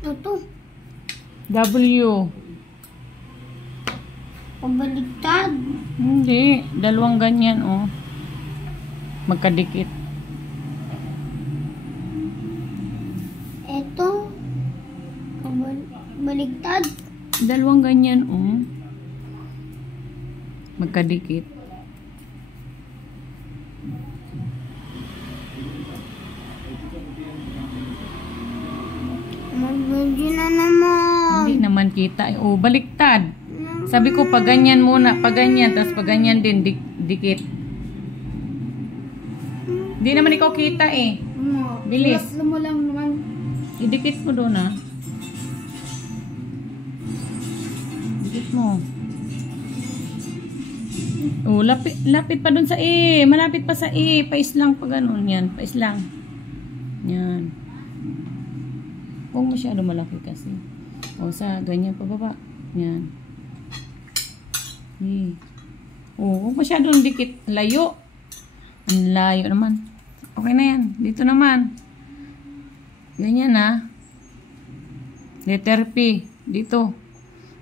Ito. W. Pabaliktad. Hindi. Dalawang ganyan, oh. Magkadikit. Ito. Pabaliktad. Dalawang ganyan, oh. Magkadikit. Magbadyo na naman. Hindi naman kita. Oh, baliktad. Sabi ko, pag ganyan muna. Pag ganyan, tapos pag ganyan din, dikit. Hindi naman ikaw kita eh. Bilis. Sulat mo lang naman. Idikit mo doon, ah. Dikit mo. Oh, lapit pa doon sa E. Malapit pa sa E. Pais lang pa ganun. Yan, pais lang. Yan. Huwag masyado malaki kasi. O, sa ganyan pa baba. Yan. E. O, huwag masyado dikit. Layo. Ang layo naman. Okay na yan. Dito naman. Ganyan, ha. Letter P. Dito.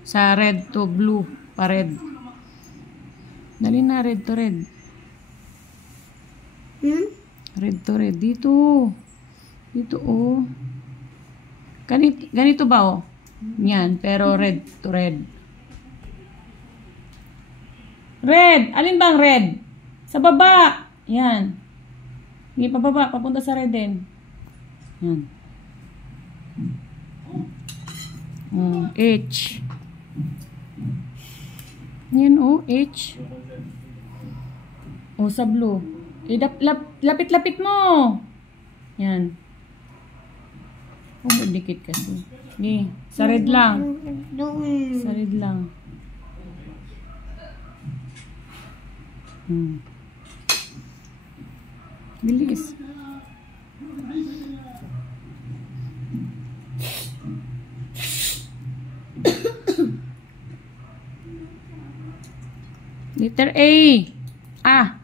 Sa red to blue. Pa red. Dali na, red to red. Red to red. Dito. Dito, oh. Ganito ba, oh? Yan, pero red to red. Red! Alin bang red? Sa baba! Yan. Hindi pa baba, papunta sa red din. Yan. H. Yan, oh, H. Oh, sa blue. Lapit-lapit mo. Yan. Oh, dikit kasi. Ni, sa red lang. Sa red lang. Bilis. Letter A. A.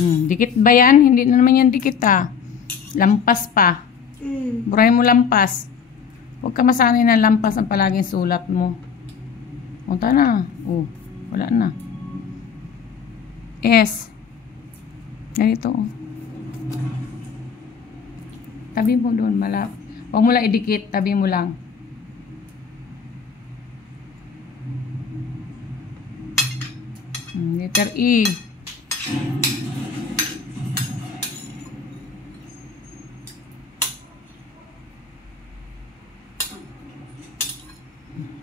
Dikit ba yan? Hindi na naman yan dikit, ah. Lampas pa. Burahin mo lampas. Huwag ka masanay na lampas ang palaging sulat mo. Punta na. Oh, wala na. S. Ganito, oh. Tabi mo doon, malap. Huwag mo lang idikit, tabi mo lang. Letter E.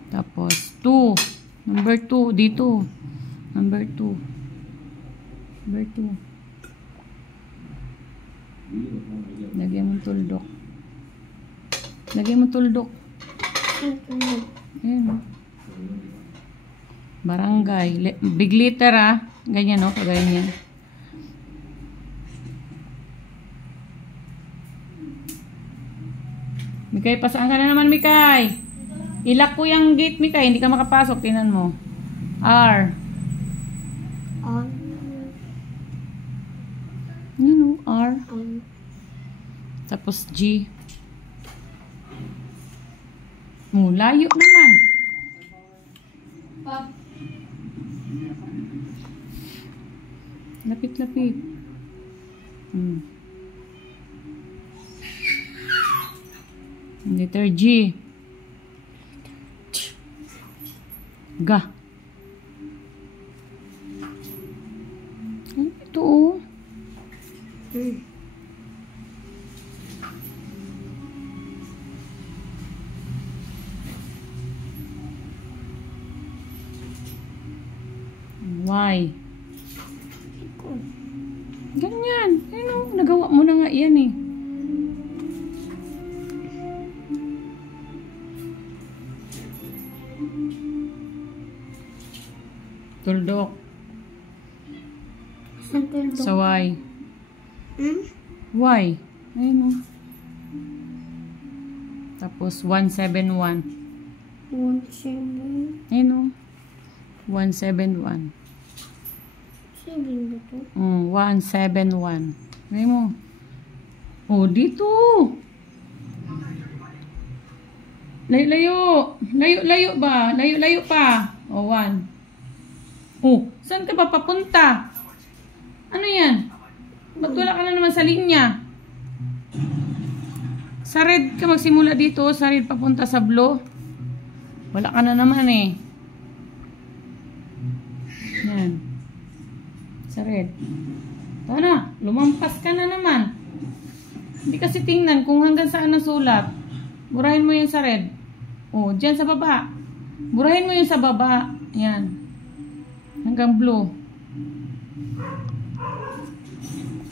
Tapos 2. Number 2 dito. Number 2. Number 2. Lagyan mo tuldok. Lagyan mo tuldok. Ayan, oh. Barangay. Big letter, ah. Ganyan, oh. Ganyan. Mikay, pasaan ka na naman, Mikay. Ilak ko yung gate, Mikay. Hindi ka makapasok. Tingnan mo. R. Yan, oh. R. Tapos G. Oh, layo naman. Lapit-lapit. Letter G. Ga. Ito, oh. Y. Ganyan. Ano, nagawa mo na nga yan eh. Tuldok. Sa Y. Y. Ayun o. Tapos 171. 171. Ayun o. 171. Sino ba to? 171. Ano mo? Oh, dito. Layo-layo. Layo-layo ba? Layo-layo pa. Oh, 1. Oh, saan ka ba papunta? Ano yan? Ba't wala ka na naman sa linya? Sa red ka magsimula dito. Sa red papunta sa blue. Wala ka na naman eh. Yan. Sa red. Ito na. Lumampas ka na naman. Hindi kasi tingnan kung hanggang saan ang sulat. Burahin mo yun sa red. Oh, dyan sa baba. Burahin mo yun sa baba. Yan. Hanggang blue.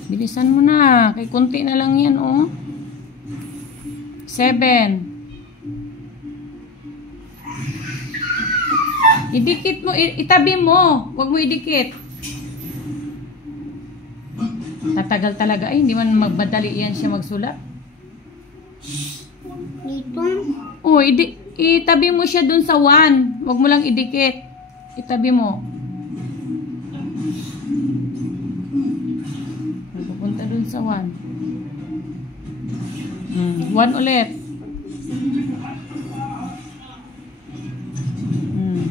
Bilisan mo na. Kay kunti na lang yan, oh. 7. Idikit mo. Itabi mo. Huwag mo idikit. Tatagal talaga. Ay, hindi man magbadali yan siya magsulat. Dito? Oh, itabi mo siya dun sa 1. Huwag mo lang idikit. Itabi mo. Pupunta dun sa 1. 1 ulit.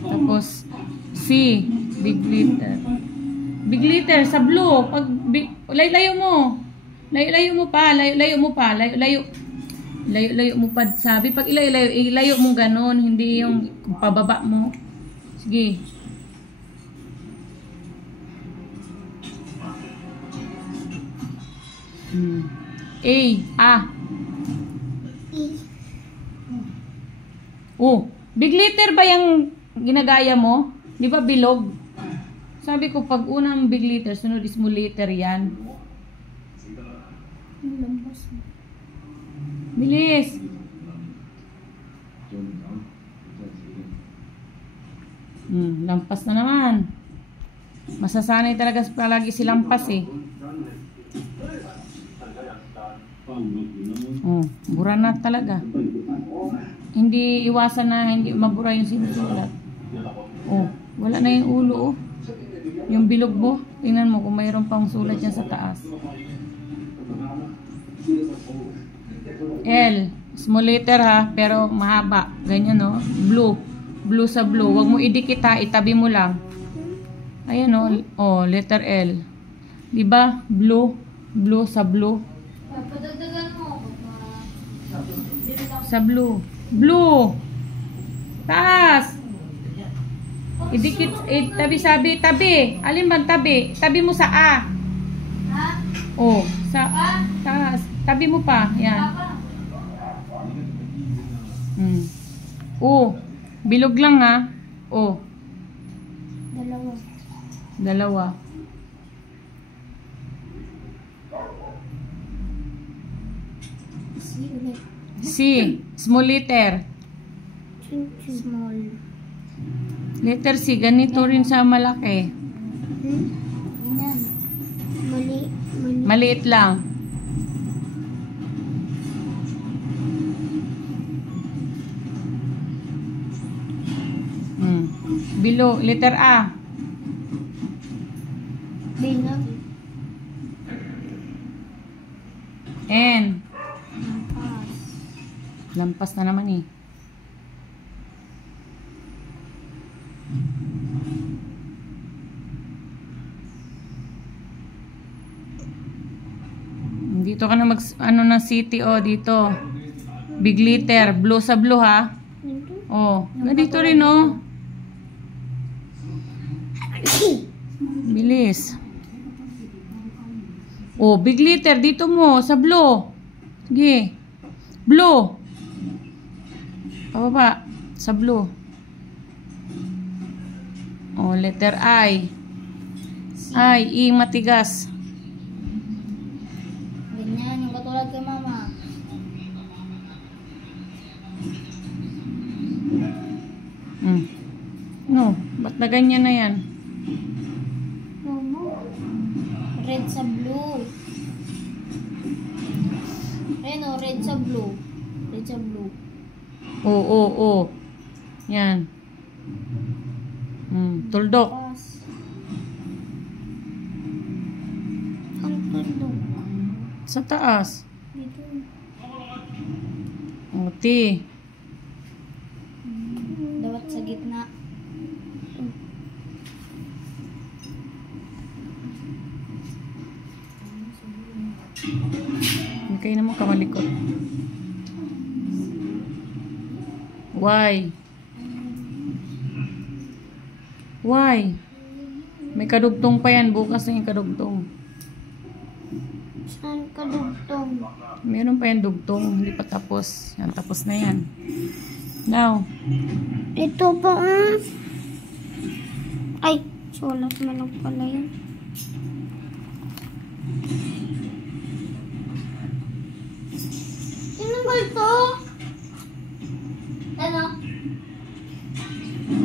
Tapos C. Big letter. Big letter sa blue. Pag layo mo. Layo mo pa. Layo mo pa. Layo mo pa. Sabi pag ilayo mo ganon, hindi yung pababa mo. Sige. A. Oh, big letter ba yung ginagaya mo? Di ba bilog? Sabi ko, pag unang big letter, sunod is small letter yan. Bilis. Lampas na naman. Masasanay talaga palagi si lampas eh. Bura na talaga. Hindi iwasan na hindi mabura yung sinusulat. Wala na yung ulo oh. Yung bilog mo, tingnan mo kung mayroon pang sulat yan sa taas. L, small letter ha, pero mahaba. Ganyan no, blue. Blue sa blue. Huwag mo idikit ha, itabi mo lang. Ayan oh, letter L. Diba? Blue. Blue sa blue. Sa blue. Blue. Taas. Idikit, tabi. Alin bang tabi? Tabi mo sa A. Oh, sa taas. Tabi mo pa. Yan. Bilog lang ha. Dalawa. C. Small letter. Small. Letter C. Ganito rin sa malaki. Yan. Maliit lang. Below. Letter A. Bilog. N. Lampas na naman eh. Dito ka na ng city dito. Big letter, blue sa blue ha. Ganito rin Bilis. Big letter dito mo sa blue. Sige. Blue. Pababa sa blue. Letter I. I, matigas. Ganyan, yung katulad kay mama. No, ba't na ganyan na yan? Red sa blue. Red sa blue. Red sa blue. Yan. Tuldok. Sa taas. Dito. O, T. Dapat sa gitna. Okay naman kamalikot. Why? Why? May kadugtong pa yan. Bukas na yung kadugtong. Saan ka dugtong? Meron pa yan dugtong. Hindi pa tapos. Yan, tapos na yan. Now. Ito po. Ay, sulat mo lang pala yun. Tinanggal to. Ano?